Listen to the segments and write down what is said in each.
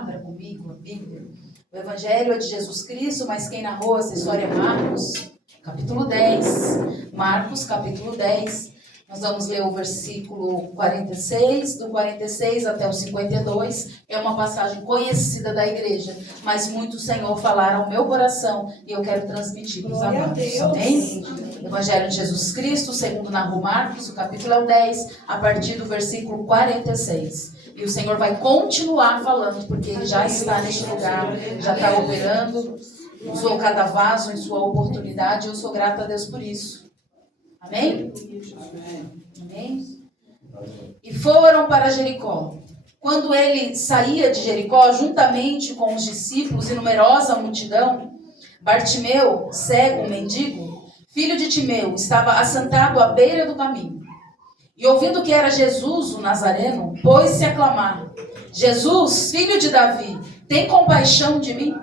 Abra comigo a Bíblia. O Evangelho é de Jesus Cristo, mas quem narrou essa história é Marcos, capítulo 10. Marcos, capítulo 10. Nós vamos ler o versículo 46, do 46 até o 52. É uma passagem conhecida da igreja, mas muito o Senhor falaram ao meu coração e eu quero transmitir para os amados. Amém? Evangelho de Jesus Cristo, segundo narrou Marcos, o capítulo é o 10, a partir do versículo 46. E o Senhor vai continuar falando, porque Ele já está neste lugar, já está operando, usou cada vaso em sua oportunidade, e eu sou grata a Deus por isso. Amém? Amém? E foram para Jericó. Quando ele saía de Jericó, juntamente com os discípulos e numerosa multidão, Bartimeu, cego, mendigo, filho de Timeu, estava assentado à beira do caminho. E ouvindo que era Jesus, o Nazareno, pôs-se a clamar: Jesus, filho de Davi, tem compaixão de mim?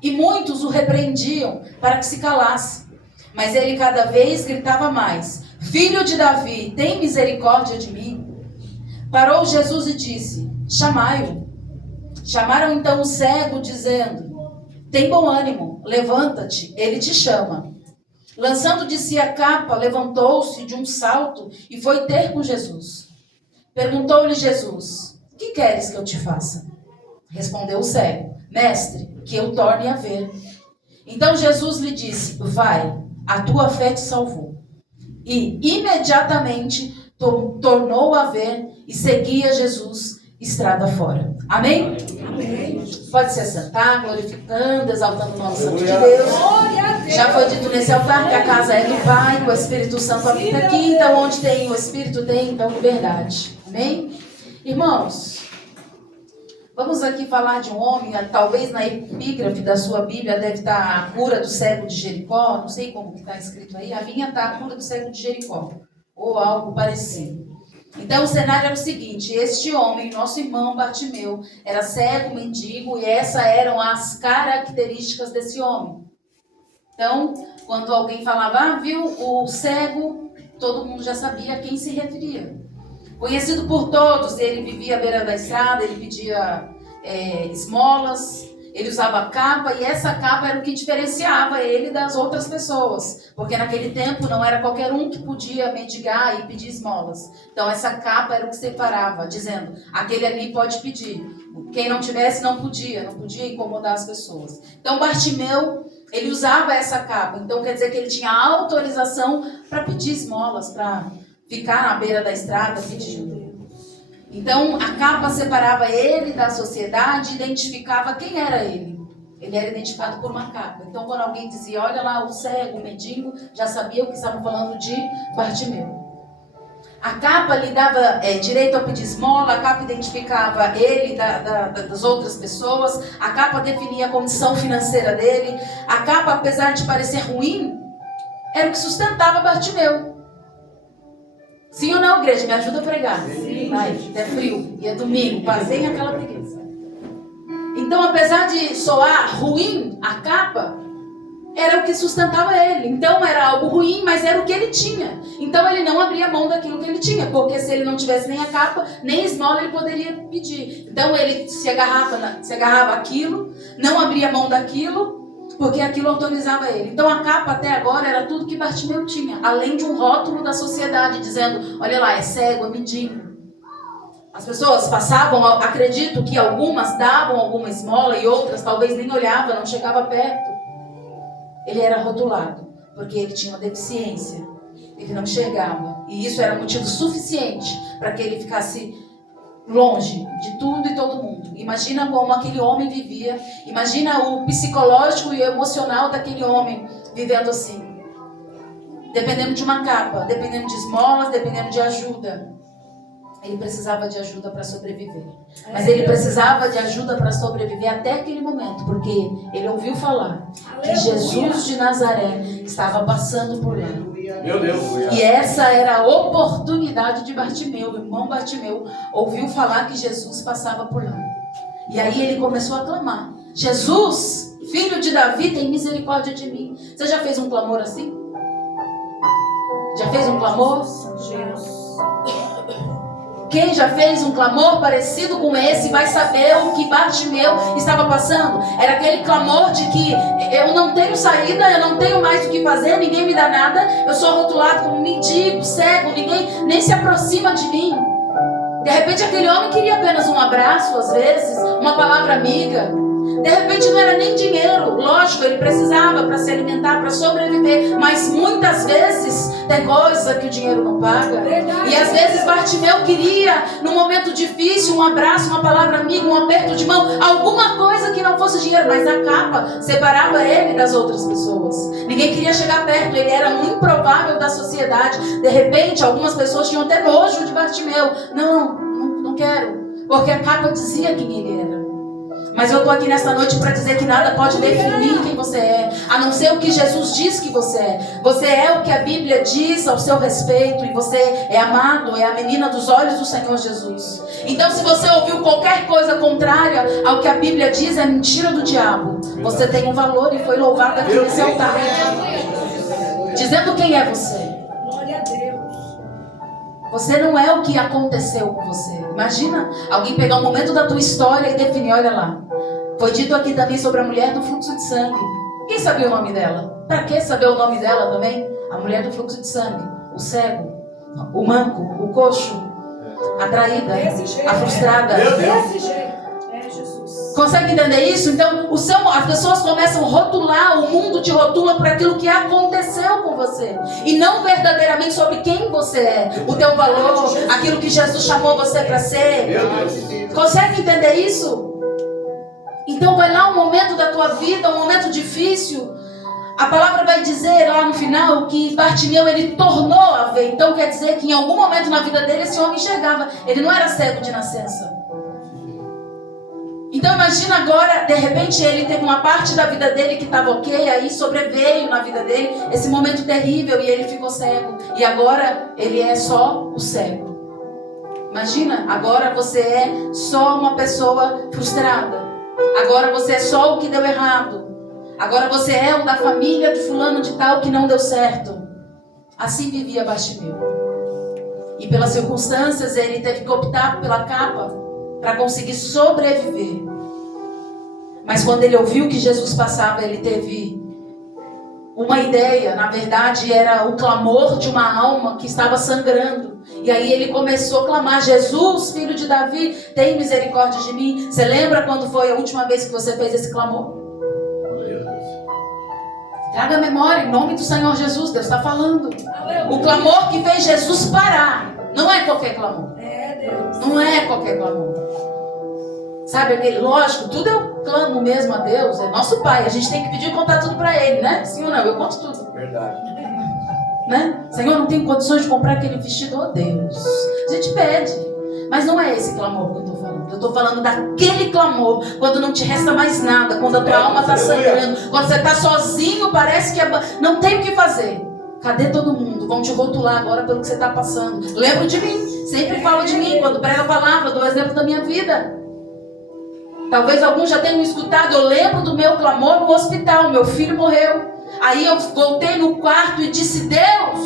E muitos o repreendiam para que se calasse. Mas ele cada vez gritava mais: Filho de Davi, tem misericórdia de mim? Parou Jesus e disse: Chamai-o. Chamaram então o cego, dizendo: Tem bom ânimo, levanta-te, ele te chama. Lançando de si a capa, levantou-se de um salto e foi ter com Jesus. Perguntou-lhe Jesus: Que queres que eu te faça? Respondeu o cego: Mestre, que eu torne a ver. Então Jesus lhe disse: Vai, a tua fé te salvou. E imediatamente tornou a ver e seguia Jesus estrada fora. Amém? Amém. Pode se assentar, glorificando, exaltando o nome santo de Deus. Já foi dito nesse altar que a casa é do Pai, o Espírito Santo habita aqui. Então onde tem o Espírito tem então liberdade. Amém? Irmãos, vamos aqui falar de um homem, talvez na epígrafe da sua Bíblia deve estar a cura do cego de Jericó, não sei como que está escrito aí, a minha está a cura do cego de Jericó, ou algo parecido. Então o cenário era o seguinte: este homem, nosso irmão Bartimeu, era cego, mendigo, e essas eram as características desse homem. Então, quando alguém falava, viu o cego, todo mundo já sabia a quem se referia. Conhecido por todos, ele vivia à beira da estrada, ele pedia esmolas, ele usava capa, e essa capa era o que diferenciava ele das outras pessoas, porque naquele tempo não era qualquer um que podia mendigar e pedir esmolas. Então essa capa era o que separava, dizendo, aquele ali pode pedir, quem não tivesse não podia incomodar as pessoas. Então Bartimeu, ele usava essa capa, então quer dizer que ele tinha autorização para pedir esmolas, para ficar na beira da estrada pedindo. Então, a capa separava ele da sociedade e identificava quem era ele. Ele era identificado por uma capa. Então, quando alguém dizia, olha lá o cego, o mendigo, já sabia o que estavam falando de Bartimeu. A capa lhe dava direito a pedir esmola, a capa identificava ele das outras pessoas, a capa definia a condição financeira dele. A capa, apesar de parecer ruim, era o que sustentava Bartimeu. Sim ou não, igreja? Me ajuda a pregar. Sim. Vai, é frio. E é domingo. Passei aquela preguiça. Então, apesar de soar ruim, a capa era o que sustentava ele. Então, era algo ruim, mas era o que ele tinha. Então, ele não abria mão daquilo que ele tinha. Porque se ele não tivesse nem a capa, nem a esmola, ele poderia pedir. Então, ele se agarrava àquilo, não abria mão daquilo, porque aquilo autorizava ele. Então a capa até agora era tudo que Bartimeu tinha, além de um rótulo da sociedade dizendo, olha lá, é cego, é mendigo. As pessoas passavam, acredito que algumas davam alguma esmola e outras talvez nem olhavam, não chegava perto. Ele era rotulado, porque ele tinha uma deficiência, ele não enxergava. E isso era motivo suficiente para que ele ficasse longe de tudo e todo mundo. Imagina como aquele homem vivia. Imagina o psicológico e o emocional daquele homem vivendo assim. Dependendo de uma capa, dependendo de esmolas, dependendo de ajuda. Ele precisava de ajuda para sobreviver. Mas ele precisava de ajuda para sobreviver até aquele momento, porque ele ouviu falar que Jesus de Nazaré estava passando por lá. Meu Deus. E essa era a oportunidade de Bartimeu. O irmão Bartimeu ouviu falar que Jesus passava por lá. E aí ele começou a clamar: Jesus, filho de Davi, tem misericórdia de mim. Você já fez um clamor assim? Já fez um clamor? Quem já fez um clamor parecido com esse vai saber o que Bartimeu estava passando. Era aquele clamor de que eu não tenho saída, eu não tenho mais o que fazer, ninguém me dá nada, eu sou rotulado como mendigo, cego, ninguém nem se aproxima de mim. De repente aquele homem queria apenas um abraço, às vezes, uma palavra amiga. De repente não era nem dinheiro, lógico, ele precisava para se alimentar, para sobreviver, mas muitas vezes tem coisa que o dinheiro não paga. E às vezes Bartimeu queria, num momento difícil, um abraço, uma palavra amiga, um aperto de mão, alguma coisa que não fosse dinheiro, mas a capa separava ele das outras pessoas. Ninguém queria chegar perto, ele era um improvável da sociedade. De repente, algumas pessoas tinham até nojo de Bartimeu. Não quero, porque a capa dizia quem ele era. Mas eu estou aqui nesta noite para dizer que nada pode definir quem você é, a não ser o que Jesus diz que você é. Você é o que a Bíblia diz ao seu respeito, e você é amado, é a menina dos olhos do Senhor Jesus. Então, se você ouviu qualquer coisa contrária ao que a Bíblia diz, é mentira do diabo. Você tem um valor e foi louvado aqui nesse altar, dizendo quem é você. Glória a Deus. Você não é o que aconteceu com você. Imagina alguém pegar um momento da tua história e definir, olha lá. Foi dito aqui também sobre a mulher do fluxo de sangue. Quem sabia o nome dela? Para que saber o nome dela também? A mulher do fluxo de sangue. O cego, o manco, o coxo, a traída, a frustrada. Desse jeito. É Jesus. Consegue entender isso? Então, as pessoas começam a rotular, o mundo te rotula por aquilo que aconteceu com você. E não verdadeiramente sobre quem você é, o teu valor, aquilo que Jesus chamou você para ser. Consegue entender isso? Então vai lá um momento da tua vida, um momento difícil. A palavra vai dizer lá no final que Bartimeu, ele tornou a ver. Então quer dizer que em algum momento na vida dele esse homem enxergava. Ele não era cego de nascença. Então imagina agora, de repente ele teve uma parte da vida dele que estava ok, aí sobreveio na vida dele esse momento terrível e ele ficou cego. E agora ele é só o cego. Imagina, agora você é só uma pessoa frustrada. Agora você é só o que deu errado. Agora você é o da família de fulano de tal que não deu certo. Assim vivia Bartimeu. E pelas circunstâncias ele teve que optar pela capa para conseguir sobreviver. Mas quando ele ouviu que Jesus passava, ele teve uma ideia. Na verdade era o clamor de uma alma que estava sangrando. E aí ele começou a clamar: Jesus, filho de Davi, tem misericórdia de mim. Você lembra quando foi a última vez que você fez esse clamor? Traga a memória, em nome do Senhor Jesus. Deus está falando. O clamor que fez Jesus parar. Não é qualquer clamor. Não é qualquer clamor. Sabe, aquele, lógico, tudo eu clamo mesmo a Deus. É nosso Pai, a gente tem que pedir e contar tudo para Ele, né? Sim ou não? Eu conto tudo. Verdade. Né? Senhor, não tenho condições de comprar aquele vestido, oh Deus. A gente pede. Mas não é esse clamor que eu estou falando. Eu estou falando daquele clamor quando não te resta mais nada, quando a tua alma está sangrando, quando você está sozinho, parece que não tem o que fazer. Cadê todo mundo? Vão te rotular agora pelo que você está passando. Lembro de mim, sempre falo de mim quando prego a palavra, dou exemplo da minha vida. Talvez alguns já tenham escutado. Eu lembro do meu clamor no hospital. Meu filho morreu. Aí eu voltei no quarto e disse: Deus,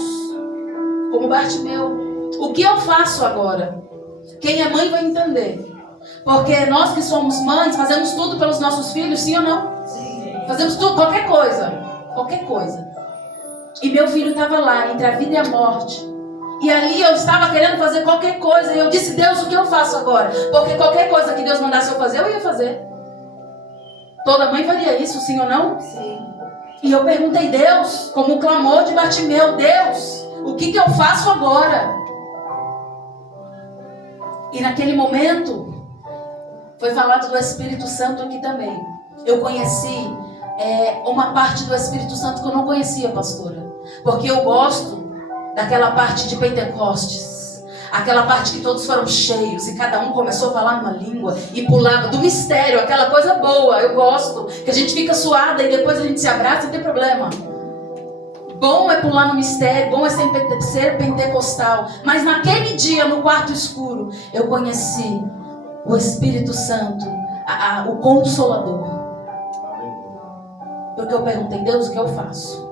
como Bartimeu, o que eu faço agora? Quem é mãe vai entender. Porque nós que somos mães fazemos tudo pelos nossos filhos, sim ou não? Sim. Fazemos tudo, qualquer coisa. Qualquer coisa. E meu filho estava lá, entre a vida e a morte. E ali eu estava querendo fazer qualquer coisa. E eu disse: Deus, o que eu faço agora? Porque qualquer coisa que Deus mandasse eu fazer, eu ia fazer. Toda mãe faria isso, sim ou não? Sim. E eu perguntei: Deus, como o clamor de Bartimeu, Deus, o que eu faço agora? E naquele momento foi falado do Espírito Santo aqui também. Eu conheci uma parte do Espírito Santo que eu não conhecia, pastora. Porque eu gosto daquela parte de Pentecostes, aquela parte que todos foram cheios e cada um começou a falar numa língua e pulava do mistério, aquela coisa boa. Eu gosto, que a gente fica suada e depois a gente se abraça, não tem problema. Bom é pular no mistério, bom é ser pentecostal. Mas naquele dia, no quarto escuro, eu conheci o Espírito Santo, o Consolador. Porque eu perguntei: Deus, o que eu faço?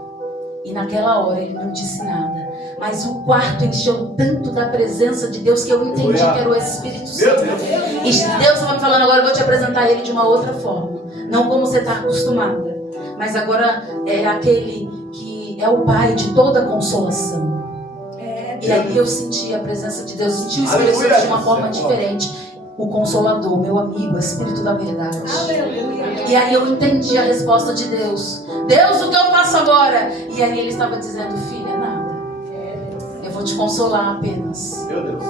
E naquela hora ele não disse nada. Mas o quarto encheu tanto da presença de Deus que eu entendi que era o Espírito Santo. E Deus estava me falando agora, eu vou te apresentar ele de uma outra forma. Não como você está acostumada. Mas agora é aquele que é o Pai de toda consolação. E ali eu senti a presença de Deus, senti o Espírito Santo de uma forma diferente. O Consolador, meu amigo, o Espírito da verdade. E aí eu entendi a resposta de Deus. Deus, o que eu faço agora? E aí ele estava dizendo, filha, nada. Eu vou te consolar apenas. Meu Deus.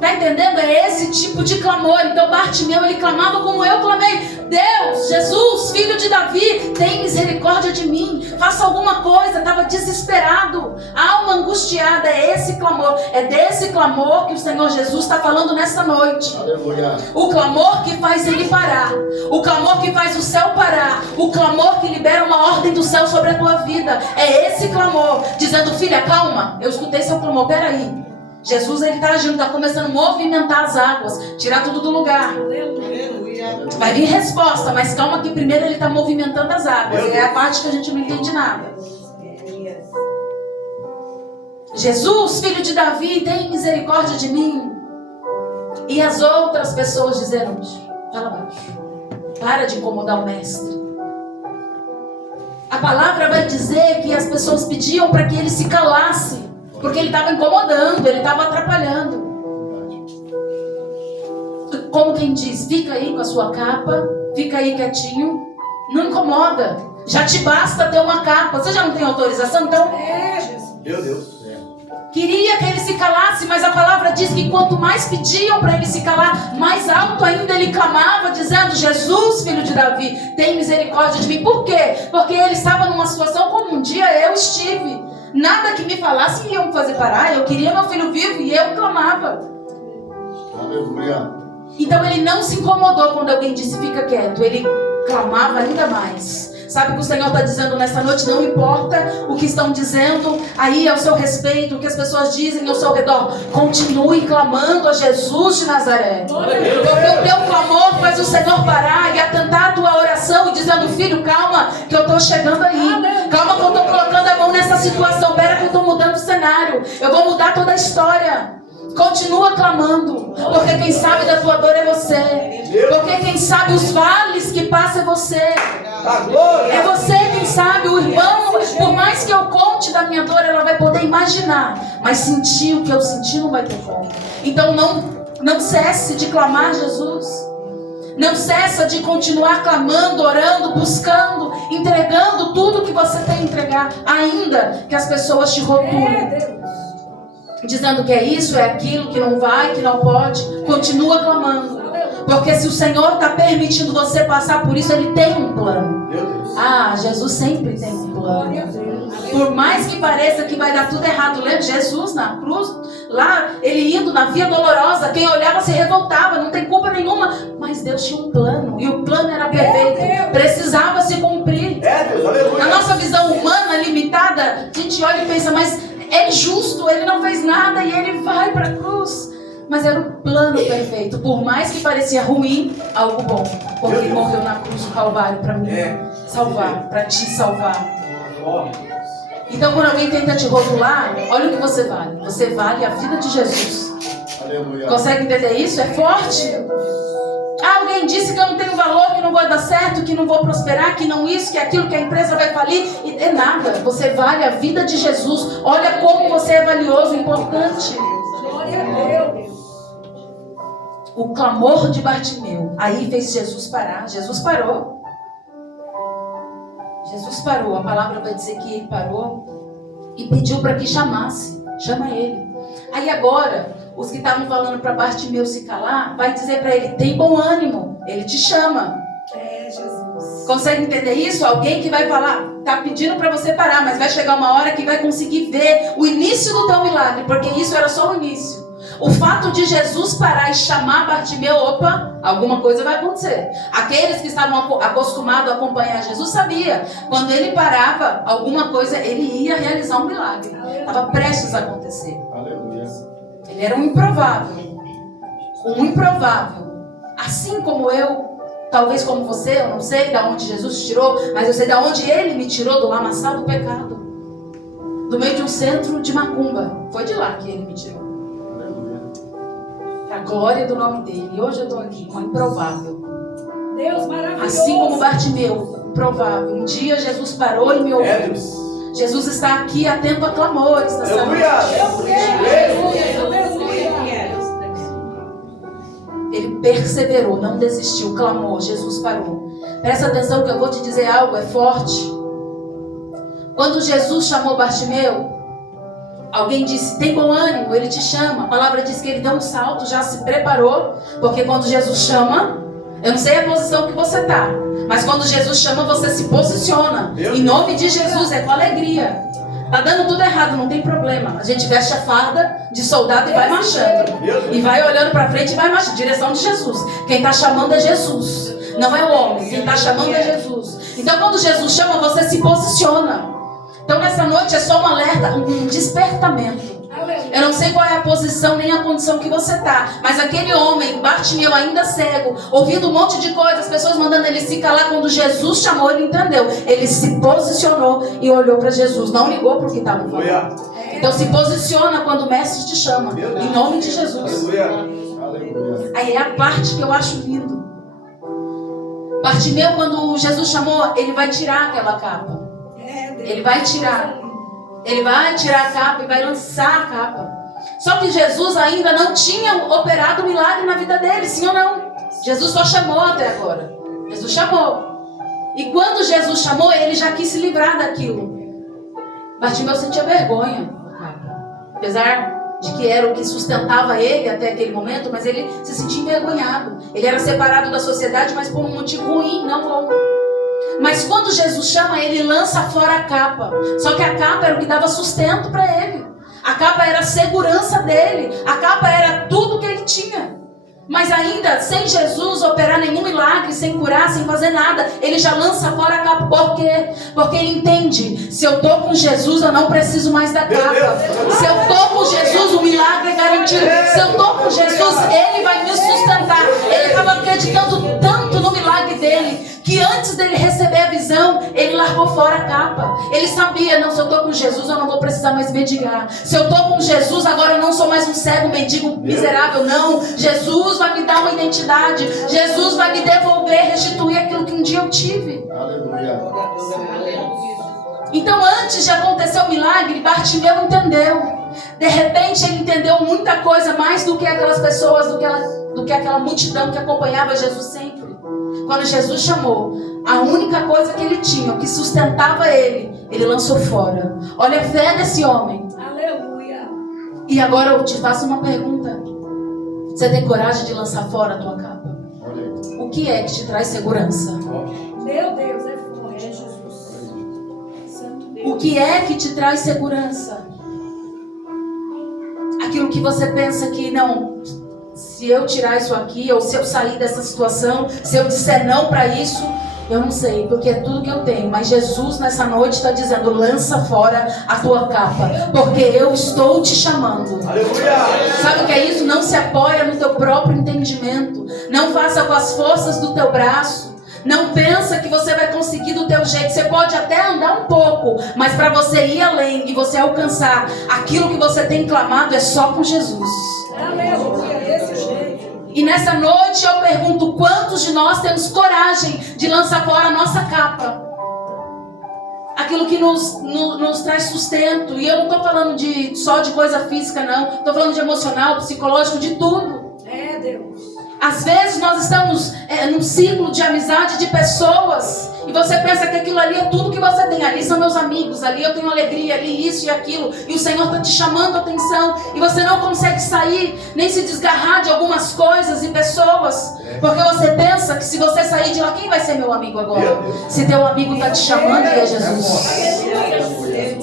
Tá entendendo? É esse tipo de clamor. Então Bartimeu, ele clamava como eu clamei. Deus, Jesus, filho de Davi, tem misericórdia de mim. Faça alguma coisa. Estava desesperado. Alma angustiada. É esse clamor. É desse clamor que o Senhor Jesus está falando nessa noite. Aleluia. O clamor que faz ele parar. O clamor que faz o céu parar. O clamor que libera uma ordem do céu sobre a tua vida. É esse clamor. Dizendo, filha, calma. Eu escutei seu clamor. Peraí. Jesus, ele está agindo, está começando a movimentar as águas, tirar tudo do lugar. Vai vir resposta, mas calma que primeiro ele está movimentando as águas. E é a parte que a gente não entende nada. Jesus, filho de Davi, tem misericórdia de mim. E as outras pessoas dizendo, fala baixo, para de incomodar o mestre. A palavra vai dizer que as pessoas pediam para que ele se calasse. Porque ele estava incomodando, ele estava atrapalhando. Como quem diz, fica aí com a sua capa, fica aí quietinho, não incomoda. Já te basta ter uma capa. Você já não tem autorização? Então, Meu Deus. queria que ele se calasse, mas a palavra diz que quanto mais pediam para ele se calar, mais alto ainda ele clamava, dizendo, Jesus, filho de Davi, tem misericórdia de mim. Por quê? Porque ele estava numa situação como um dia eu estive. Nada que me falasse iam me fazer parar. Eu queria meu filho vivo e eu clamava. Aleluia. Então ele não se incomodou quando alguém disse fica quieto. Ele clamava ainda mais. Sabe o que o Senhor está dizendo nessa noite? Não importa o que estão dizendo aí ao seu respeito, o que as pessoas dizem ao seu redor. Continue clamando a Jesus de Nazaré. Porque o teu clamor faz o Senhor parar e atentar a tua oração e dizendo, filho, calma que eu estou chegando aí. Calma que eu estou colocando a mão nessa situação. Pera que eu estou mudando o cenário. Eu vou mudar toda a história. Continua clamando, porque quem sabe da tua dor é você. Porque quem sabe os vales que passa é você. É você quem sabe. O irmão, por mais que eu conte da minha dor, ela vai poder imaginar, mas sentir o que eu senti não vai ter como. Então não cesse de clamar Jesus. Não cessa de continuar clamando, orando, buscando, entregando tudo que você tem a entregar, ainda que as pessoas te rotulem, dizendo que é isso, é aquilo, que não vai, que não pode. Continua clamando. Porque se o Senhor está permitindo você passar por isso, Ele tem um plano. Ah, Jesus sempre tem um plano. Por mais que pareça que vai dar tudo errado, lembra? Jesus na cruz, lá, Ele indo na via dolorosa, quem olhava se revoltava, não tem culpa nenhuma. Mas Deus tinha um plano, e o plano era perfeito. Precisava se cumprir. Na nossa visão humana, limitada, a gente olha e pensa, mas é injusto, Ele não fez nada e Ele vai para a cruz. Mas era o plano perfeito. Por mais que parecia ruim, algo bom. Porque Ele morreu na cruz do Calvário para mim salvar, para te salvar. Então quando alguém tenta te rotular, olha o que você vale. Você vale a vida de Jesus. Aleluia. Consegue entender isso? É forte. Alguém disse que eu não tenho valor, que não vou dar certo, que não vou prosperar, que não isso, que aquilo, que a empresa vai falir. E é nada. Você vale a vida de Jesus. Olha como você é valioso, importante. Glória a Deus. O clamor de Bartimeu aí fez Jesus parar. Jesus parou. Jesus parou. A palavra vai dizer que ele parou e pediu para que chamasse. Chama ele. Aí agora, os que estavam falando para Bartimeu se calar, vai dizer para ele, tem bom ânimo. Ele te chama. Jesus. Consegue entender isso? Alguém que vai falar, tá pedindo para você parar, mas vai chegar uma hora que vai conseguir ver o início do teu milagre, porque isso era só o início. O fato de Jesus parar e chamar Bartimeu, opa, alguma coisa vai acontecer. Aqueles que estavam acostumados a acompanhar Jesus sabia, quando ele parava, alguma coisa, ele ia realizar um milagre. Estava prestes a acontecer. Aleluia. Ele era um improvável. Um improvável. Assim como eu, talvez como você, eu não sei de onde Jesus te tirou, mas eu sei de onde Ele me tirou, do lamaçal do pecado. do meio de um centro de macumba. Foi de lá que ele me tirou. A glória do nome dele. E hoje eu estou aqui, uma improvável. Deus maravilhoso. Assim como Bartimeu, improvável. Um dia Jesus parou e me ouviu. Jesus está aqui atento a clamores nessa noite. Ele perseverou, não desistiu, clamou, Jesus parou. Presta atenção que eu vou te dizer algo, é forte. Quando Jesus chamou Bartimeu, alguém disse, tem bom ânimo, ele te chama. A palavra diz que ele deu um salto, já se preparou. Porque quando Jesus chama, eu não sei a posição que você está, mas quando Jesus chama, você se posiciona. Em nome de Jesus, é com alegria. Tá dando tudo errado, não tem problema. A gente veste a farda de soldado e vai marchando. E vai olhando para frente e vai marchando. Direção de Jesus. Quem está chamando é Jesus. Não é o homem. Quem está chamando é Jesus. Então quando Jesus chama, você se posiciona. Então nessa noite é só um alerta, um despertamento. Eu não sei qual é a posição nem a condição que você está, mas aquele homem, Bartimeu, ainda cego, ouvindo um monte de coisas, as pessoas mandando ele se calar, quando Jesus chamou, ele entendeu. Ele se posicionou e olhou para Jesus, não ligou para o que estava falando. Então se posiciona quando o mestre te chama, em nome de Jesus. Aí é a parte que eu acho lindo. Bartimeu, quando Jesus chamou, ele vai tirar aquela capa. Ele vai tirar. Ele vai tirar a capa e vai lançar a capa. Só que Jesus ainda não tinha operado o milagre na vida dele, sim ou não? Jesus só chamou até agora. Jesus chamou. E quando Jesus chamou, ele já quis se livrar daquilo. Bartimeu sentia vergonha. Apesar de que era o que sustentava ele até aquele momento, mas ele se sentia envergonhado. Ele era separado da sociedade, mas por um motivo ruim, não bom. Mas quando Jesus chama, ele lança fora a capa. Só que a capa era o que dava sustento para ele. A capa era a segurança dele. A capa era tudo que ele tinha. Mas ainda, sem Jesus operar nenhum milagre, sem curar, sem fazer nada, ele já lança fora a capa. Por quê? Porque ele entende, se eu estou com Jesus, eu não preciso mais da capa. Se eu estou com Jesus, o milagre é garantido. Se eu estou com Jesus, ele vai me sustentar. Ele estava acreditando tanto no milagre dele, que antes dele receber a visão, ele largou fora a capa. Ele sabia, não, se eu estou com Jesus, eu não vou precisar mais mendigar. Se eu estou com Jesus, agora eu não sou mais um cego, mendigo, miserável, não. Jesus vai me dar uma identidade. Jesus vai me devolver, restituir aquilo que um dia eu tive. Aleluia. Então, antes de acontecer o milagre, Bartimeu entendeu. De repente, ele entendeu muita coisa, mais do que aquelas pessoas, do que aquela multidão que acompanhava Jesus sempre. Quando Jesus chamou, a única coisa que ele tinha, o que sustentava ele lançou fora. Olha a fé desse homem. Aleluia. E agora eu te faço uma pergunta. Você tem coragem de lançar fora a tua capa? O que é que te traz segurança? Meu Deus, é forte, Jesus. Santo Deus. O que é que te traz segurança? Aquilo que você pensa que não, se eu tirar isso aqui, ou se eu sair dessa situação, se eu disser não para isso, eu não sei, porque é tudo que eu tenho. Mas Jesus nessa noite está dizendo, lança fora a tua capa, porque eu estou te chamando. Aleluia. Sabe o que é isso? Não se apoia no teu próprio entendimento. Não faça com as forças do teu braço. Não pensa que você vai conseguir do teu jeito. Você pode até andar um pouco, mas para você ir além e você alcançar aquilo que você tem clamado, é só com Jesus. Aleluia, desse jeito. E nessa noite eu pergunto, quantos de nós temos coragem de lançar fora a nossa capa? Aquilo que nos traz sustento. E eu não estou falando só de coisa física, não. Estou falando de emocional, psicológico, de tudo. É, Deus. Às vezes nós estamos num ciclo de amizade de pessoas e você pensa que aquilo ali é tudo que você tem. Ali são meus amigos, ali eu tenho alegria, ali isso e aquilo. E o Senhor está te chamando a atenção e você não consegue sair, nem se desgarrar de algumas coisas e pessoas. Porque você pensa que se você sair de lá, quem vai ser meu amigo agora? Se teu amigo está te chamando e é Jesus.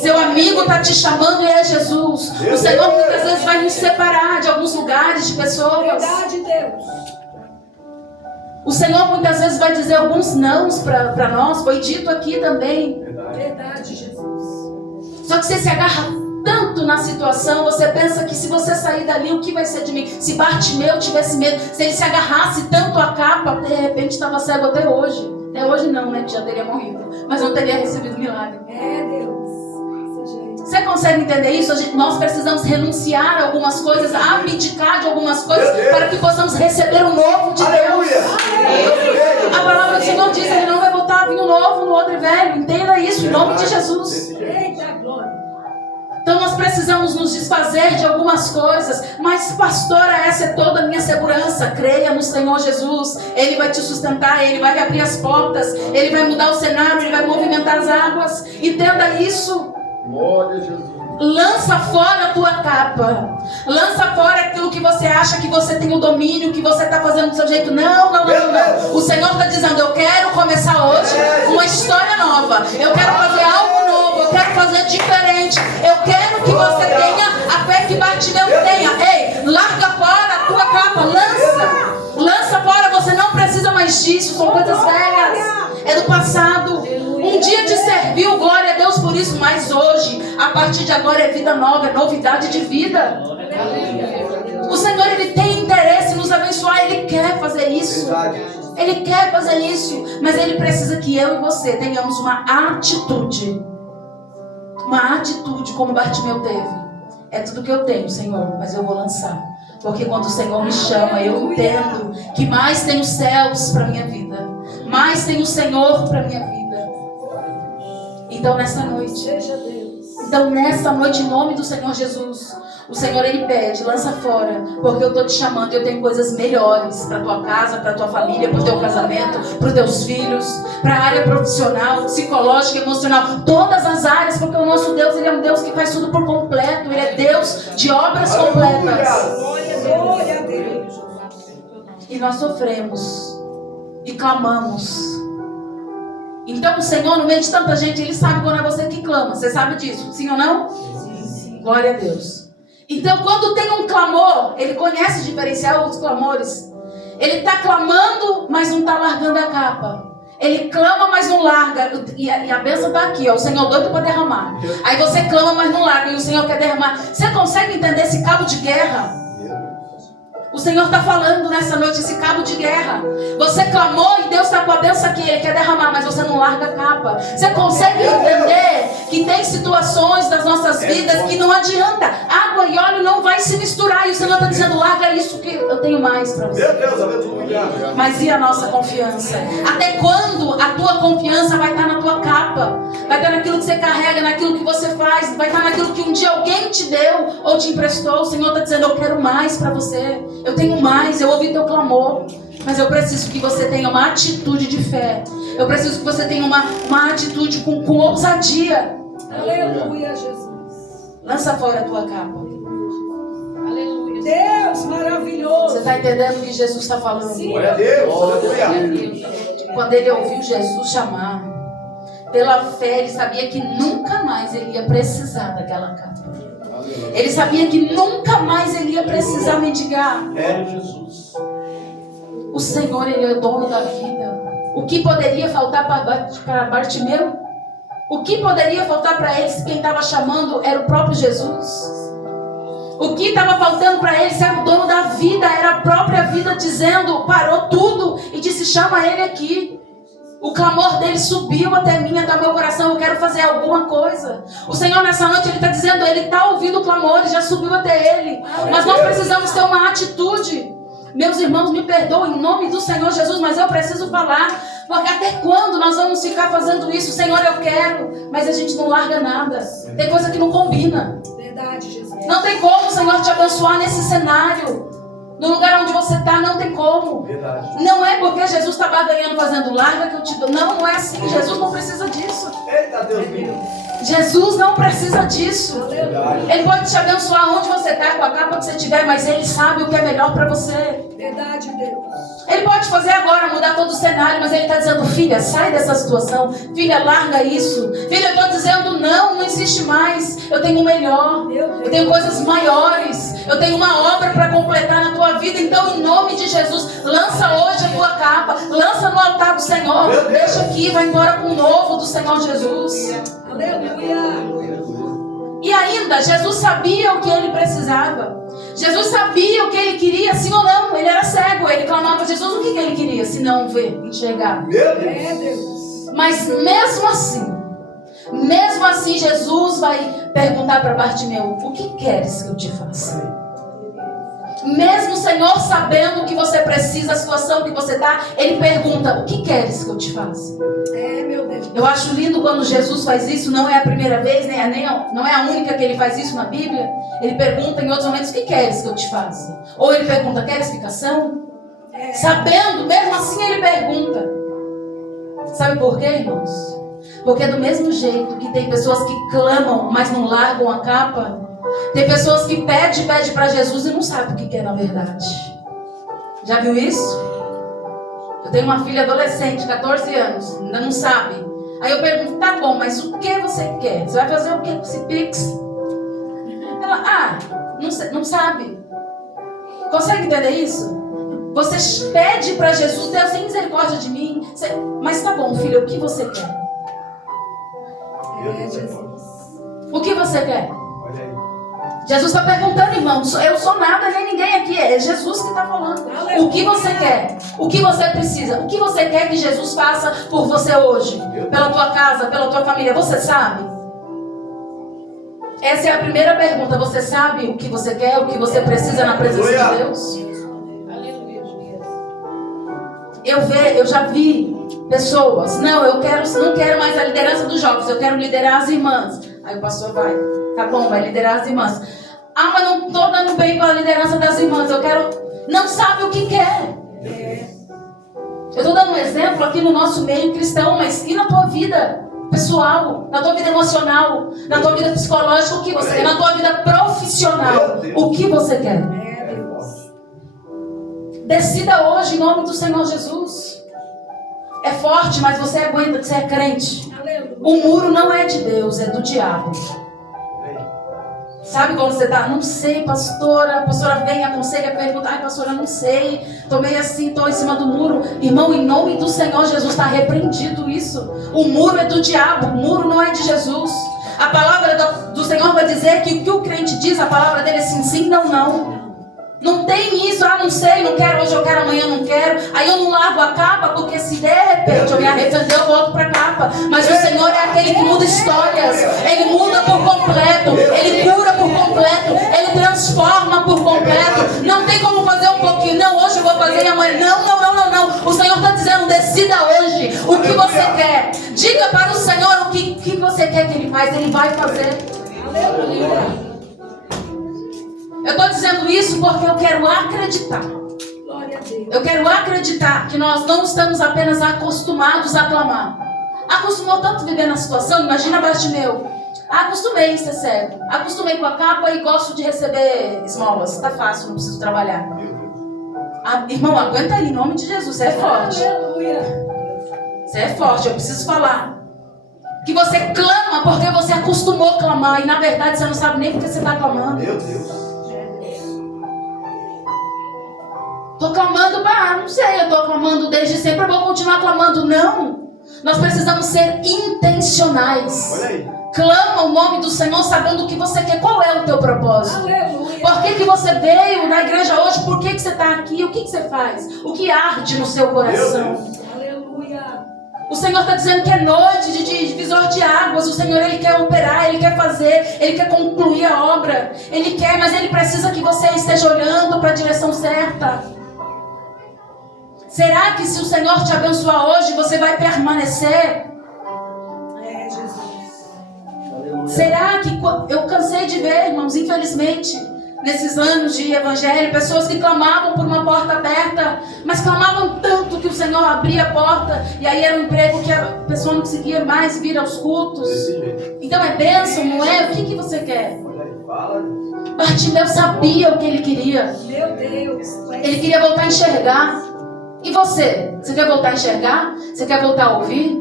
Seu amigo está te chamando e é Jesus. O Senhor muitas vezes vai nos separar de alguns lugares, de pessoas. Verdade, Deus. O Senhor muitas vezes vai dizer alguns nãos para nós. Foi dito aqui também. Verdade, Jesus. Só que você se agarra tanto na situação, você pensa que se você sair dali, o que vai ser de mim? Se Bartimeu tivesse medo, se ele se agarrasse tanto à capa, de repente estava cego até hoje. Até hoje não, né? Que já teria morrido. Mas não teria recebido milagre. É, Deus. Desse jeito. Você consegue entender isso? Nós precisamos renunciar a algumas coisas, abdicar de algumas coisas, para que possamos receber o novo de Deus. A palavra do Senhor diz: Ele não vai botar vinho novo no odre velho. Entenda isso, em nome de Jesus. Eita glória. Então nós precisamos nos desfazer de algumas coisas. Mas pastora, essa é toda a minha segurança. Creia no Senhor Jesus. Ele vai te sustentar, Ele vai abrir as portas, Ele vai mudar o cenário, Ele vai movimentar as águas. Entenda isso. Glória a Jesus. Lança fora a tua capa. Lança fora aquilo que você acha que você tem o domínio, que você está fazendo do seu jeito. Não. O Senhor está dizendo: eu quero começar hoje uma história nova. Eu quero fazer algo novo. Eu quero fazer diferente. Eu quero que você tenha a fé que Bartimeu tenha. Ei, larga fora a tua capa. Lança fora. Você não precisa mais disso. São coisas velhas. É do passado. Um dia te serviu, glória a Deus por isso. Mas hoje, a partir de agora, é vida nova, é novidade de vida. O Senhor, Ele tem interesse em nos abençoar. Ele quer fazer isso. Ele quer fazer isso. Mas Ele precisa que eu e você tenhamos uma atitude. Uma atitude como Bartimeu teve. É tudo que eu tenho, Senhor, mas eu vou lançar. Porque quando o Senhor me chama, eu entendo que mais tem os céus para minha vida. Mais tem o Senhor para minha vida. Então nessa noite, em nome do Senhor Jesus, o Senhor, Ele pede: lança fora, porque eu estou te chamando e eu tenho coisas melhores para tua casa, para tua família, para o teu casamento, para os teus filhos, para a área profissional, psicológica, emocional, todas as áreas, porque o nosso Deus, Ele é um Deus que faz tudo por completo. Ele é Deus de obras completas. Glória a Deus. E nós sofremos e clamamos. Então o Senhor, no meio de tanta gente, Ele sabe quando é você que clama. Você sabe disso, sim ou não? Sim. Glória a Deus. Então quando tem um clamor, Ele conhece diferenciar os clamores. Ele está clamando, mas não está largando a capa. Ele clama, mas não larga. E a bênção está aqui, ó, o Senhor doido para derramar. Aí você clama, mas não larga, e o Senhor quer derramar. Você consegue entender esse cabo de guerra? O Senhor está falando nessa noite, esse cabo de guerra. Você clamou e Deus está com a bênção aqui. Ele quer derramar, mas você não larga a capa. Você consegue entender que tem situações das nossas vidas que não adianta. Água e óleo não vai se misturar. E o Senhor está dizendo: larga isso que eu tenho mais para você. Meu Deus, aleluia. Mas e a nossa confiança? Até quando a tua confiança vai estar na tua capa? Vai estar naquilo que você carrega, naquilo que você faz. Vai estar naquilo que um dia alguém te deu ou te emprestou. O Senhor está dizendo: eu quero mais para você. Eu tenho mais, eu ouvi teu clamor. Mas eu preciso que você tenha uma atitude de fé. Eu preciso que você tenha uma atitude com ousadia. Aleluia, Jesus. Lança fora a tua capa. Aleluia. Deus maravilhoso. Você está entendendo o que Jesus está falando? Sim. Glória a Deus, aleluia. Quando ele ouviu Jesus chamar, pela fé ele sabia que nunca mais ele ia precisar daquela capa. Ele sabia que nunca mais ele ia precisar mendigar. É Jesus. O Senhor, Ele é o dono da vida. O que poderia faltar para Bartimeu? O que poderia faltar para eles? Quem estava chamando era o próprio Jesus. O que estava faltando para eles era o dono da vida. Era a própria vida dizendo: parou tudo e disse: chama ele aqui. O clamor dele subiu até mim, até o meu coração. Eu quero fazer alguma coisa. O Senhor nessa noite, Ele está dizendo: Ele está ouvindo o clamor, Ele já subiu até Ele. Mas nós precisamos ter uma atitude. Meus irmãos, me perdoem em nome do Senhor Jesus, mas eu preciso falar. Porque até quando nós vamos ficar fazendo isso? Senhor, eu quero, mas a gente não larga nada. Tem coisa que não combina. Verdade, Jesus. Não tem como o Senhor te abençoar nesse cenário. No lugar onde você está, não tem como. Verdade. Não é porque Jesus está barganhando, fazendo larga que eu te dou. Não, não é assim. Jesus não precisa disso. Eita Deus meu. Jesus não precisa disso. Verdade. Ele pode te abençoar onde você está, com a capa que você tiver, mas Ele sabe o que é melhor para você. Verdade, Deus. Ele pode fazer agora, mudar todo o cenário, mas Ele está dizendo: filha, sai dessa situação. Filha, larga isso. Filha, eu estou dizendo: não existe mais. Eu tenho o melhor. Eu tenho coisas maiores. Eu tenho uma obra para completar na tua vida. Então, em nome de Jesus, lança hoje a tua capa. Lança no altar do Senhor. Deixa aqui, vai embora com o novo do Senhor Jesus. Aleluia. E ainda, Jesus sabia o que ele precisava. Jesus sabia o que ele queria, sim ou não. Ele era cego, ele clamava a Jesus o que ele queria, se não ver, enxergar. Meu Deus. É, Deus. Mas mesmo assim, Jesus vai perguntar para Bartimeu: o que queres que eu te faça? Mesmo o Senhor sabendo o que você precisa, a situação que você está, Ele pergunta: o que queres que eu te faça? Meu Deus. Eu acho lindo quando Jesus faz isso. Não é a primeira vez, não é a única que Ele faz isso na Bíblia. Ele pergunta em outros momentos: o que queres que eu te faça? Ou Ele pergunta: quer explicação? Sabendo, mesmo assim Ele pergunta. Sabe por quê, irmãos? Porque do mesmo jeito que tem pessoas que clamam, mas não largam a capa, tem pessoas que pedem para Jesus e não sabem o que quer na verdade. Já viu isso? Eu tenho uma filha adolescente, 14 anos, ainda não sabe. Aí eu pergunto: tá bom, mas o que você quer? Você vai fazer o que com esse Pix? Ela, não sabe. Consegue entender isso? Você pede para Jesus: Deus, tem misericórdia de mim. Mas tá bom, filha, o que você quer? Jesus. O que você quer? Olha aí. Jesus está perguntando, irmão. Eu sou nada, nem ninguém aqui. É Jesus que está falando. O que você quer? O que você precisa? O que você quer que Jesus faça por você hoje? Pela tua casa, pela tua família? Você sabe? Essa é a primeira pergunta. Você sabe o que você quer? O que você precisa na presença de Deus? Eu já vi pessoas: não quero mais a liderança dos jovens, eu quero liderar as irmãs. Aí o pastor vai: tá bom, vai liderar as irmãs. Mas não estou dando bem com a liderança das irmãs, eu quero. Não sabe o que quer. Eu estou dando um exemplo aqui no nosso meio cristão, mas e na tua vida pessoal, na tua vida emocional, na tua vida psicológica, o que você quer? Na tua vida profissional, o que você quer? Decida hoje em nome do Senhor Jesus. É forte, mas você aguenta, que você é crente. O muro não é de Deus, é do diabo. Sabe quando você tá: não sei, pastora. A pastora vem, aconselha, pergunta: ai, pastora, não sei. Tô meio assim, tô em cima do muro. Irmão, em nome do Senhor Jesus, está repreendido isso. O muro é do diabo, o muro não é de Jesus. A palavra do Senhor vai dizer que o que o crente diz, a palavra dele é sim, sim, não, não. Não tem isso: não sei, não quero hoje, eu quero amanhã, não quero. Aí eu não largo a capa, porque se de repente eu me arrepender, eu volto para a capa. Mas o Senhor é aquele que muda histórias. Ele muda por completo. Ele cura por completo. Ele transforma por completo. Não tem como fazer um pouquinho. Não, hoje eu vou fazer e amanhã. Não. O Senhor está dizendo: decida hoje o que você quer. Diga para o Senhor o que você quer que Ele faz. Ele vai fazer. Aleluia. Eu estou dizendo isso porque eu quero acreditar. Eu quero acreditar que nós não estamos apenas acostumados a clamar. Acostumou tanto viver na situação. Imagina Bartimeu: acostumei em ser cego, acostumei com a capa e gosto de receber esmolas. Tá fácil, não preciso trabalhar. Irmão, aguenta aí, em nome de Jesus. Você é forte. Você é forte, eu preciso falar. Que você clama porque você acostumou a clamar. E na verdade você não sabe nem porque você está clamando. Meu Deus. Estou clamando, não sei, eu estou clamando desde sempre, eu vou continuar clamando. Não, nós precisamos ser intencionais. Olha aí. Clama o nome do Senhor sabendo o que você quer. Qual é o teu propósito? Aleluia. Por que você veio na igreja hoje? Por que você está aqui? O que você faz? O que arde no seu coração? Aleluia. O Senhor está dizendo que é noite de divisor de águas. O Senhor, Ele quer operar, Ele quer fazer, Ele quer concluir a obra. Ele quer, mas Ele precisa que você esteja olhando para a direção certa. Será que se o Senhor te abençoar hoje, você vai permanecer? Jesus. Será que... Eu cansei de ver, irmãos, infelizmente, nesses anos de evangelho, pessoas que clamavam por uma porta aberta, mas clamavam tanto que o Senhor abria a porta, e aí era um emprego que a pessoa não conseguia mais vir aos cultos. Então é bênção, não é? O que você quer? Bartimeu sabia o que ele queria. Meu Deus. Ele queria voltar a enxergar. E você? Você quer voltar a enxergar? Você quer voltar a ouvir?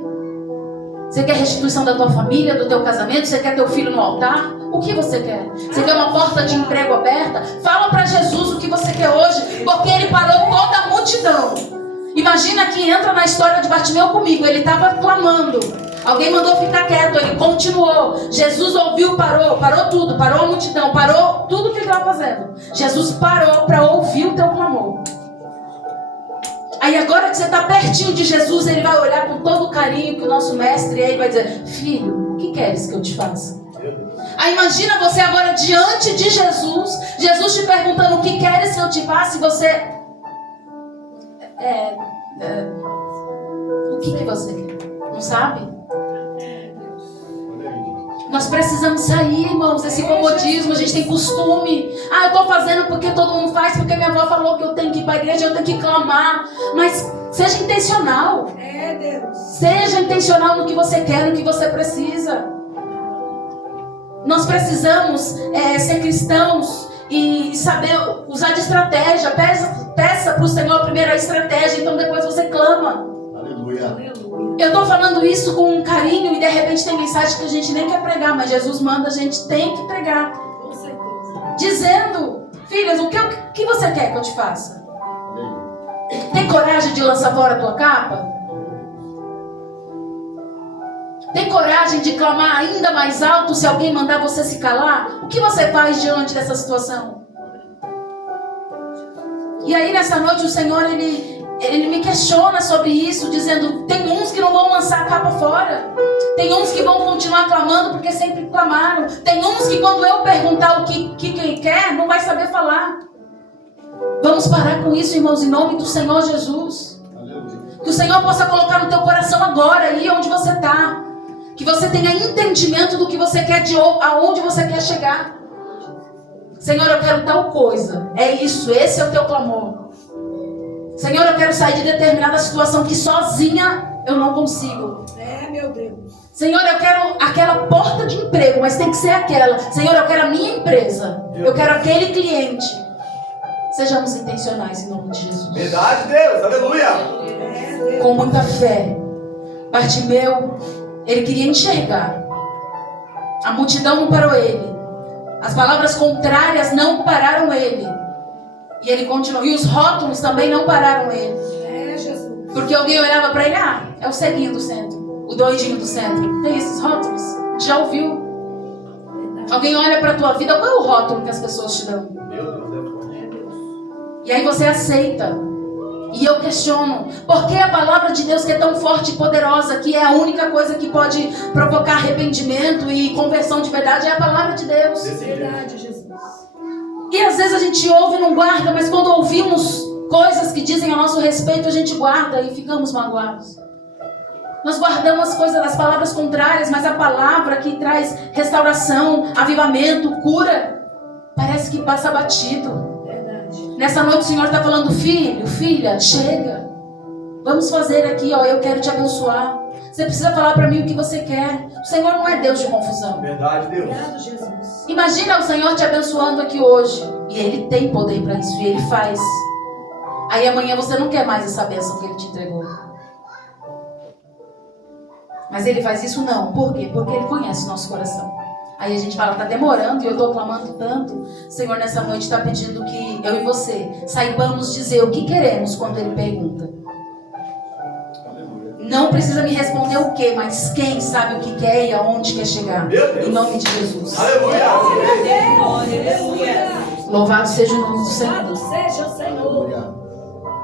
Você quer restituição da tua família, do teu casamento? Você quer teu filho no altar? O que você quer? Você quer uma porta de emprego aberta? Fala para Jesus o que você quer hoje, porque Ele parou toda a multidão. Imagina que entra na história de Bartimeu comigo. Ele estava clamando. Alguém mandou ficar quieto, ele continuou. Jesus ouviu, parou tudo, parou a multidão, parou tudo que ele estava fazendo. Jesus parou para ouvir o teu clamor. Aí agora que você está pertinho de Jesus, Ele vai olhar com todo o carinho que o nosso mestre é e vai dizer: filho, o que queres que eu te faça? Aí imagina você agora diante de Jesus, Jesus te perguntando o que queres que eu te faça, e você... o que você quer? Não sabe? Nós precisamos sair, irmãos, desse comodismo. A gente tem costume. Eu estou fazendo porque todo mundo faz, porque minha avó falou que eu tenho que ir para a igreja, eu tenho que clamar. Mas seja intencional. Deus. Seja intencional no que você quer, no que você precisa. Nós precisamos ser cristãos e saber usar de estratégia. Peça para o Senhor primeiro a estratégia, então depois você clama. Aleluia. Eu estou falando isso com carinho e de repente tem mensagem que a gente nem quer pregar, mas Jesus manda, a gente tem que pregar. Com certeza. Dizendo, filhas, o que você quer que eu te faça? Tem coragem de lançar fora a tua capa? Tem coragem de clamar ainda mais alto se alguém mandar você se calar? O que você faz diante dessa situação? E aí nessa noite o Senhor, Ele me questiona sobre isso, dizendo, tem uns que não vão lançar a capa fora. Tem uns que vão continuar clamando porque sempre clamaram. Tem uns que quando eu perguntar o que quem quer, não vai saber falar. Vamos parar com isso, irmãos, em nome do Senhor Jesus. Que o Senhor possa colocar no teu coração agora, aí onde você está. Que você tenha entendimento do que você quer, aonde você quer chegar. Senhor, eu quero tal coisa. É isso, esse é o teu clamor. Senhor, eu quero sair de determinada situação que sozinha eu não consigo. Meu Deus. Senhor, eu quero aquela porta de emprego, mas tem que ser aquela. Senhor, eu quero a minha empresa. Eu quero aquele cliente. Sejamos intencionais em nome de Jesus. Verdade, Deus. Aleluia. Com muita fé. Bartimeu, ele queria enxergar. A multidão não parou ele. As palavras contrárias não pararam ele. E ele continuou. E os rótulos também não pararam ele. Jesus. Porque alguém olhava para ele, é o ceguinho do centro, o doidinho do centro. Tem esses rótulos? Já ouviu? Alguém olha para a tua vida, qual é o rótulo que as pessoas te dão? E aí você aceita. E eu questiono, por que a palavra de Deus, que é tão forte e poderosa, que é a única coisa que pode provocar arrependimento e conversão de verdade, é a palavra de Deus. Verdade, Jesus. E às vezes a gente ouve e não guarda, mas quando ouvimos coisas que dizem a nosso respeito, a gente guarda e ficamos magoados. Nós guardamos as coisas, as palavras contrárias, mas a palavra que traz restauração, avivamento, cura, parece que passa batido. Nessa noite o Senhor está falando, filho, filha, chega. Vamos fazer aqui, eu quero te abençoar. Você precisa falar para mim o que você quer. O Senhor não é Deus de confusão. Verdade, Deus. Obrigado, Jesus. Imagina o Senhor te abençoando aqui hoje. E Ele tem poder para isso, e Ele faz. Aí amanhã você não quer mais essa bênção que Ele te entregou. Mas Ele faz isso não. Por quê? Porque Ele conhece o nosso coração. Aí a gente fala, está demorando e eu estou clamando tanto. O Senhor nessa noite está pedindo que eu e você saibamos dizer o que queremos quando Ele pergunta. Não precisa me responder o que, mas quem sabe o que quer e aonde quer chegar. Em nome de Jesus. Aleluia. Aleluia. Louvado seja o nome do Senhor. Louvado seja o Senhor.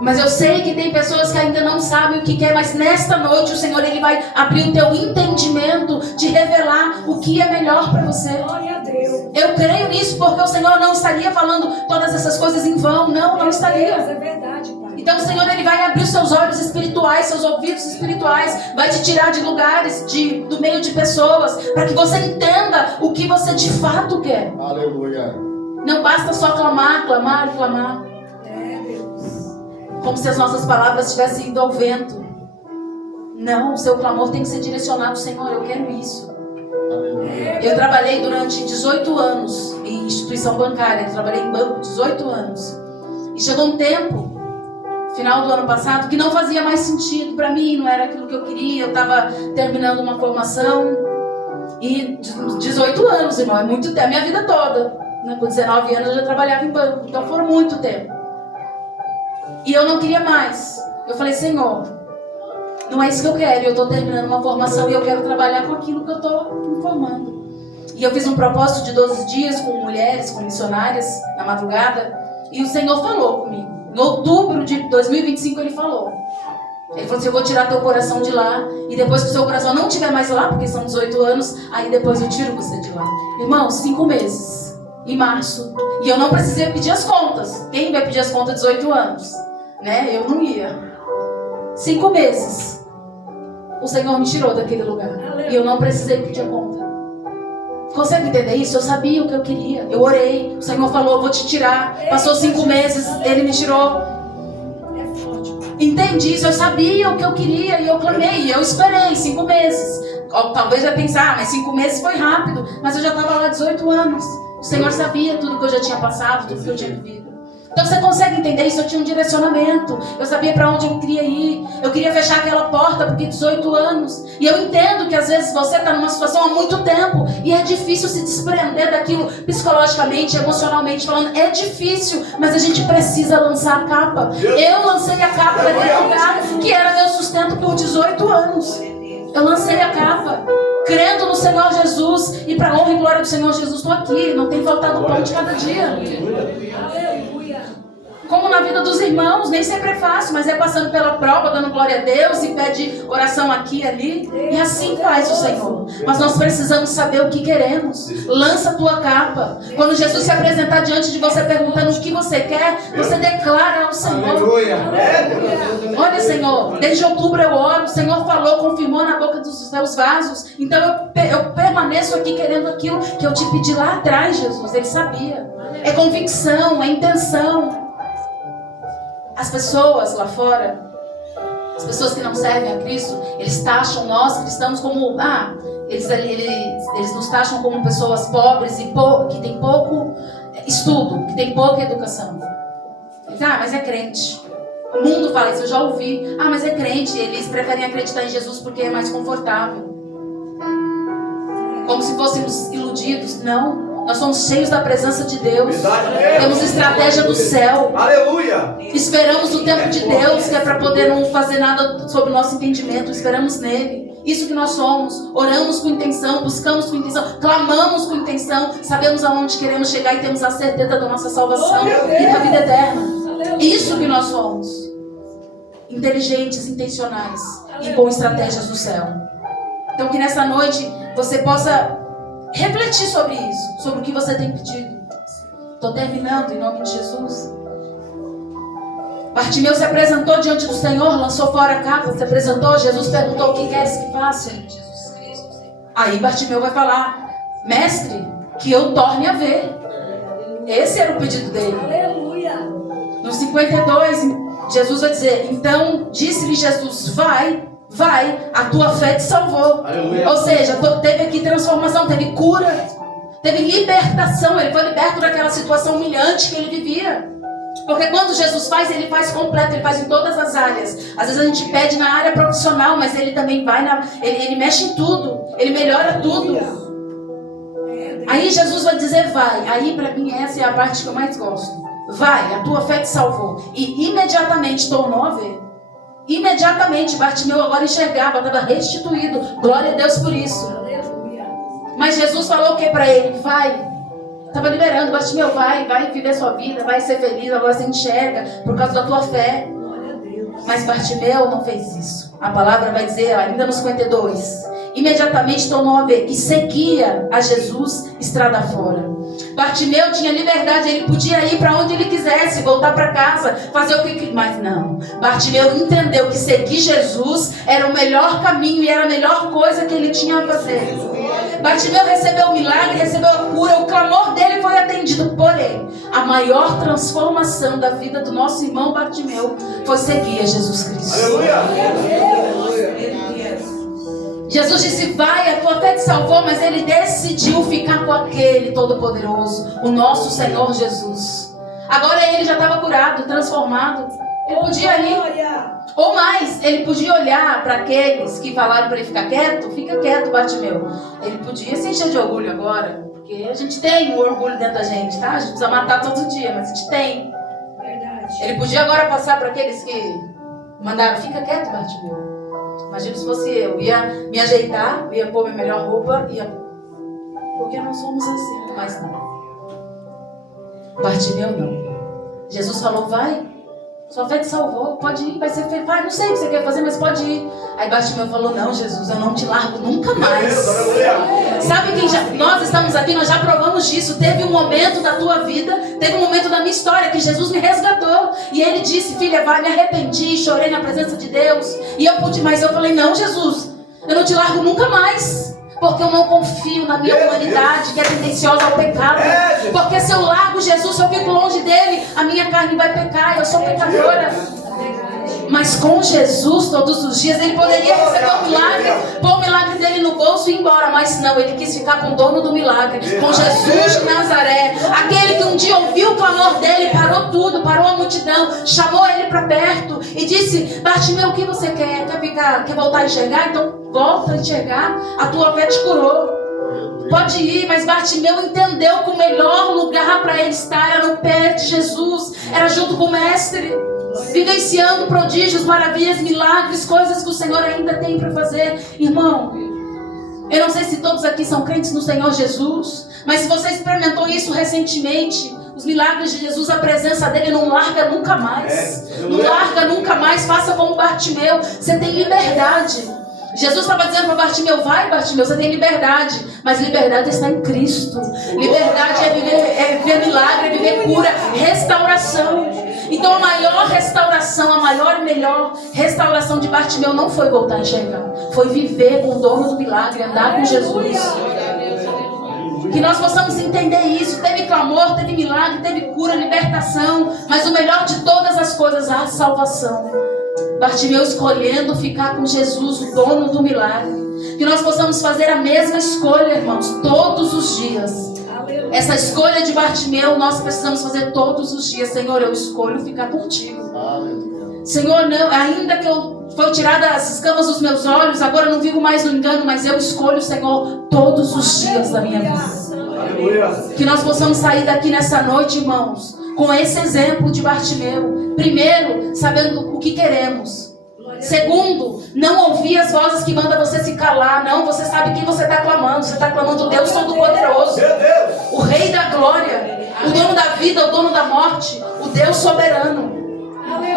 Mas eu sei que tem pessoas que ainda não sabem o que quer, mas nesta noite o Senhor Ele vai abrir o teu entendimento, de revelar o que é melhor para você. Glória a Deus. Eu creio nisso porque o Senhor não estaria falando todas essas coisas em vão. Não estaria. É verdade, Pai. Então o Senhor Ele vai abrir os seus olhos espirituais, seus ouvidos espirituais, vai te tirar de lugares, do meio de pessoas, para que você entenda o que você de fato quer. Aleluia. Não basta só clamar, clamar e clamar. Como se as nossas palavras tivessem ido ao vento. Não, o seu clamor tem que ser direcionado, Senhor, eu quero isso. Eu trabalhei durante 18 anos em instituição bancária, eu trabalhei em banco 18 anos. E chegou um tempo, final do ano passado, que não fazia mais sentido para mim, não era aquilo que eu queria, eu estava terminando uma formação. E 18 anos, irmão, é muito tempo, a minha vida toda. Com 19 anos eu já trabalhava em banco, então foram muito tempo. E eu não queria mais. Eu falei, Senhor, não é isso que eu quero. Eu estou terminando uma formação e eu quero trabalhar com aquilo que eu estou me formando. E eu fiz um propósito de 12 dias com mulheres, com missionárias, na madrugada. E o Senhor falou comigo. Em outubro de 2025 Ele falou. Ele falou assim, eu vou tirar teu coração de lá, e depois que o seu coração não estiver mais lá, porque são 18 anos, aí depois eu tiro você de lá. Irmão, 5 meses, em março, e eu não precisei pedir as contas. Quem vai pedir as contas 18 anos? Né? Eu não ia. 5 meses, o Senhor me tirou daquele lugar, e eu não precisei pedir a conta. Consegue entender isso? Eu sabia o que eu queria, eu orei, o Senhor falou, eu vou te tirar. Passou 5 meses, Ele me tirou. Entendi isso, eu sabia o que eu queria e eu clamei, e eu esperei 5 meses. Talvez vai pensar, mas 5 meses foi rápido, mas eu já estava lá 18 anos. O Senhor sabia tudo que eu já tinha passado, tudo que eu tinha vivido. Então você consegue entender isso? Eu tinha um direcionamento, eu sabia para onde eu queria ir, eu queria fechar aquela porta porque 18 anos. E eu entendo que às vezes você está numa situação há muito tempo e é difícil se desprender daquilo psicologicamente, emocionalmente falando. É difícil, mas a gente precisa lançar a capa. Eu lancei a capa daquele lugar que era meu sustento por 18 anos. Eu lancei a capa, crendo no Senhor Jesus, e para a honra e glória do Senhor Jesus estou aqui. Não tem faltado pão de cada dia. Como na vida dos irmãos, nem sempre é fácil, mas é passando pela prova, dando glória a Deus, e pede oração aqui e ali, e assim faz o Senhor. Mas nós precisamos saber o que queremos. Lança a tua capa. Quando Jesus se apresentar diante de você perguntando o que você quer, você declara ao Senhor. Olha, Senhor, desde outubro eu oro, o Senhor falou, confirmou na boca dos seus vasos, então eu permaneço aqui querendo aquilo que eu te pedi lá atrás, Jesus. Ele sabia. É convicção, é intenção. As pessoas lá fora, as pessoas que não servem a Cristo, eles taxam nós cristãos como, eles nos taxam como pessoas pobres e que tem pouco estudo, que tem pouca educação. Eles, mas é crente. O mundo fala isso, eu já ouvi. Mas é crente, eles preferem acreditar em Jesus porque é mais confortável. Como se fôssemos iludidos. Não. Nós somos cheios da presença de Deus. Temos estratégia do céu. Aleluia! Esperamos o tempo de Deus, que é para poder não fazer nada sobre o nosso entendimento. Esperamos nele. Isso que nós somos. Oramos com intenção, buscamos com intenção, clamamos com intenção. Sabemos aonde queremos chegar e temos a certeza da nossa salvação e da vida eterna. Isso que nós somos. Inteligentes, intencionais e com estratégias do céu. Então que nessa noite você possa refletir sobre isso, sobre o que você tem pedido. Estou terminando em nome de Jesus. Bartimeu se apresentou diante do Senhor, lançou fora a capa, se apresentou. Jesus perguntou: o que queres que faça? Aí Bartimeu vai falar: mestre, que eu torne a ver. Esse era o pedido dele. Aleluia. No 52, Jesus vai dizer: então disse-lhe Jesus: vai, a tua fé te salvou. Aleluia. Ou seja, teve aqui transformação, teve cura, teve libertação. Ele foi liberto daquela situação humilhante que ele vivia. Porque quando Jesus faz, ele faz completo, ele faz em todas as áreas. Às vezes a gente pede na área profissional, mas ele também vai ele mexe em tudo, ele melhora tudo. Aí Jesus vai dizer: vai. Aí para mim essa é a parte que eu mais gosto. Vai, a tua fé te salvou. E imediatamente tornou a ver. Imediatamente Bartimeu agora enxergava, estava restituído. Glória a Deus por isso. Aleluia. Mas Jesus falou o que para ele? Vai. Estava liberando. Bartimeu, vai viver sua vida, vai ser feliz. Agora você enxerga por causa da tua fé. Glória a Deus. Mas Bartimeu não fez isso. A palavra vai dizer, ainda no 52, imediatamente tornou a ver e seguia a Jesus estrada fora. Bartimeu tinha liberdade, ele podia ir para onde ele quisesse, voltar para casa, fazer o que... Mas não, Bartimeu entendeu que seguir Jesus era o melhor caminho e era a melhor coisa que ele tinha a fazer. Bartimeu recebeu o milagre, recebeu a cura, o clamor dele foi atendido. Porém, a maior transformação da vida do nosso irmão Bartimeu foi seguir a Jesus Cristo. Aleluia! Jesus disse: vai, a tua fé te salvou, mas ele decidiu ficar com aquele Todo-Poderoso, o nosso Senhor Jesus. Agora ele já estava curado, transformado. Ele podia ir. Ou mais, ele podia olhar para aqueles que falaram para ele ficar quieto. Fica quieto, Bartimeu. Ele podia se encher de orgulho agora, porque a gente tem o orgulho dentro da gente, tá? A gente precisa matar todo dia, mas a gente tem. Verdade. Ele podia agora passar para aqueles que mandaram: fica quieto, Bartimeu. Imagina se fosse eu, ia me ajeitar, ia pôr minha melhor roupa, porque nós somos assim, mas não. Bartimeu não. Jesus falou: vai. Sua fé te salvou, pode ir, vai ser feito. Pai, não sei o que você quer fazer, mas pode ir. Aí Bartimeu falou, não, Jesus, eu não te largo nunca mais. Sabe quem nós estamos aqui, nós já provamos disso. Teve um momento da tua vida, teve um momento da minha história que Jesus me resgatou. E ele disse, filha, vai, me arrependi, chorei na presença de Deus. E eu pude, mas eu falei, não, Jesus, eu não te largo nunca mais. Porque eu não confio na minha humanidade, que é tendenciosa ao pecado. Porque se eu largo Jesus, se eu fico longe dele, a minha carne vai pecar, eu sou pecadora. Mas com Jesus, todos os dias, ele poderia receber um milagre, pôr o milagre dele no bolso e ir embora. Mas não, ele quis ficar com o dono do milagre, com Jesus de Nazaré. Aquele que um dia ouviu o clamor dele, parou tudo, parou a multidão, chamou ele para perto e disse, Bartimeu, o que você quer? Quer voltar a enxergar? Então volta a enxergar, a tua fé te curou. Pode ir, mas Bartimeu entendeu que o melhor lugar para ele estar era no pé de Jesus, era junto com o mestre, vivenciando prodígios, maravilhas, milagres, coisas que o Senhor ainda tem para fazer. Irmão, eu não sei se todos aqui são crentes no Senhor Jesus, mas se você experimentou isso recentemente, os milagres de Jesus, a presença dele não larga nunca mais. Não larga nunca mais. Faça como Bartimeu, você tem liberdade. Jesus estava dizendo para Bartimeu, vai Bartimeu, você tem liberdade, mas liberdade está em Cristo. Liberdade é viver milagre, é viver cura, restauração. Então a maior restauração, a maior e melhor restauração de Bartimeu não foi voltar a enxergar, foi viver com o dono do milagre, andar com Jesus. Que nós possamos entender isso. Teve clamor, teve milagre, teve cura, libertação, mas o melhor de todas as coisas, a salvação. Bartimeu escolhendo ficar com Jesus, o dono do milagre. Que nós possamos fazer a mesma escolha, irmãos, todos os dias. Essa escolha de Bartimeu nós precisamos fazer todos os dias. Senhor, eu escolho ficar contigo. Senhor, não, ainda que foi tirada as escamas dos meus olhos, agora eu não vivo mais no engano, mas eu escolho, Senhor, todos os dias da minha vida. Que nós possamos sair daqui nessa noite, irmãos, com esse exemplo de Bartimeu. Primeiro, sabendo o que queremos. Segundo, não ouvir as vozes que mandam você se calar. Não, você sabe quem você está clamando. Você está clamando o Deus Todo-Poderoso, o Rei da Glória, o dono da vida, o dono da morte, o Deus soberano.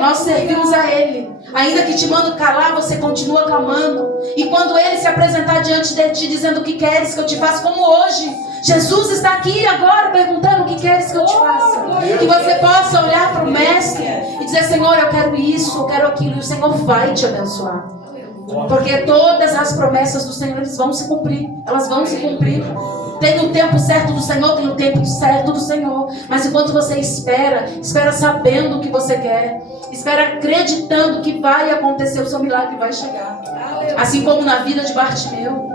Nós servimos a Ele. Ainda que te mando calar, você continua clamando. E quando Ele se apresentar diante de ti, dizendo o que queres que eu te faça, como hoje, Jesus está aqui agora perguntando o que queres que eu te faça. Que você possa olhar para o Mestre e dizer, Senhor, eu quero isso, eu quero aquilo. E o Senhor vai te abençoar. Porque todas as promessas do Senhor, elas vão se cumprir. Elas vão se cumprir. Tem o tempo certo do Senhor, tem o tempo certo do Senhor. Mas enquanto você espera sabendo o que você quer, espera acreditando que vai acontecer, o seu milagre vai chegar. Assim como na vida de Bartimeu,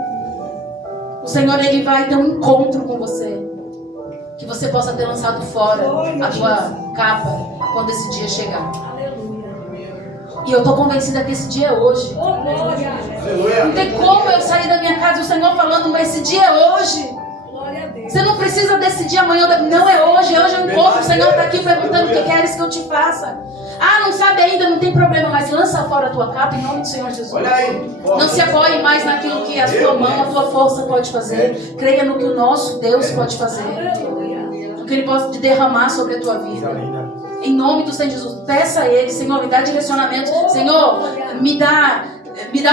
o Senhor, Ele vai ter um encontro com você. Que você possa ter lançado fora a tua capa quando esse dia chegar. E eu estou convencida que esse dia é hoje. Não tem como eu sair da minha casa e o Senhor falando, mas esse dia é hoje. Você não precisa decidir amanhã, não é hoje eu encontro. O Senhor está aqui perguntando o que queres que eu te faça. Ah, não sabe ainda, não tem problema, mas lança fora a tua capa em nome do Senhor Jesus. Não se apoie mais naquilo que a tua mão, a tua força pode fazer. Creia no que o nosso Deus pode fazer, no que Ele pode derramar sobre a tua vida. Em nome do Senhor Jesus, peça a Ele, Senhor, me dá direcionamento. Senhor, me dá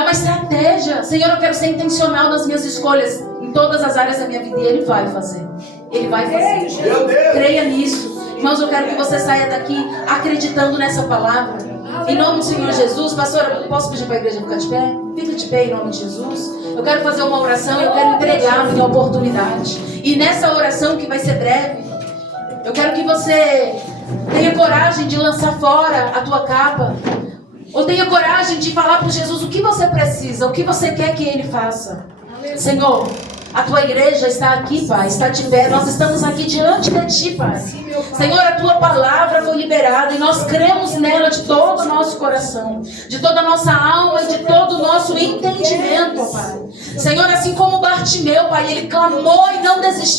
uma estratégia. Senhor, eu quero ser intencional nas minhas escolhas em todas as áreas da minha vida. E Ele vai fazer. Ele vai fazer. Creia nisso. Irmãos, eu quero que você saia daqui acreditando nessa palavra. Em nome do Senhor Jesus. Pastora, posso pedir para a igreja ficar de pé? Fica de pé em nome de Jesus. Eu quero fazer uma oração. Eu quero entregar a minha oportunidade. E nessa oração, que vai ser breve, eu quero que você tenha coragem de lançar fora a tua capa. Ou tenha coragem de falar para Jesus o que você precisa, o que você quer que Ele faça. Senhor, a tua igreja está aqui, Pai, está de pé. Nós estamos aqui diante de Ti, Pai. Senhor, a Tua palavra foi liberada e nós cremos nela de todo o nosso coração, de toda a nossa alma e de todo o nosso entendimento, Pai. Senhor, assim como Bartimeu, Pai, ele clamou e não desistiu.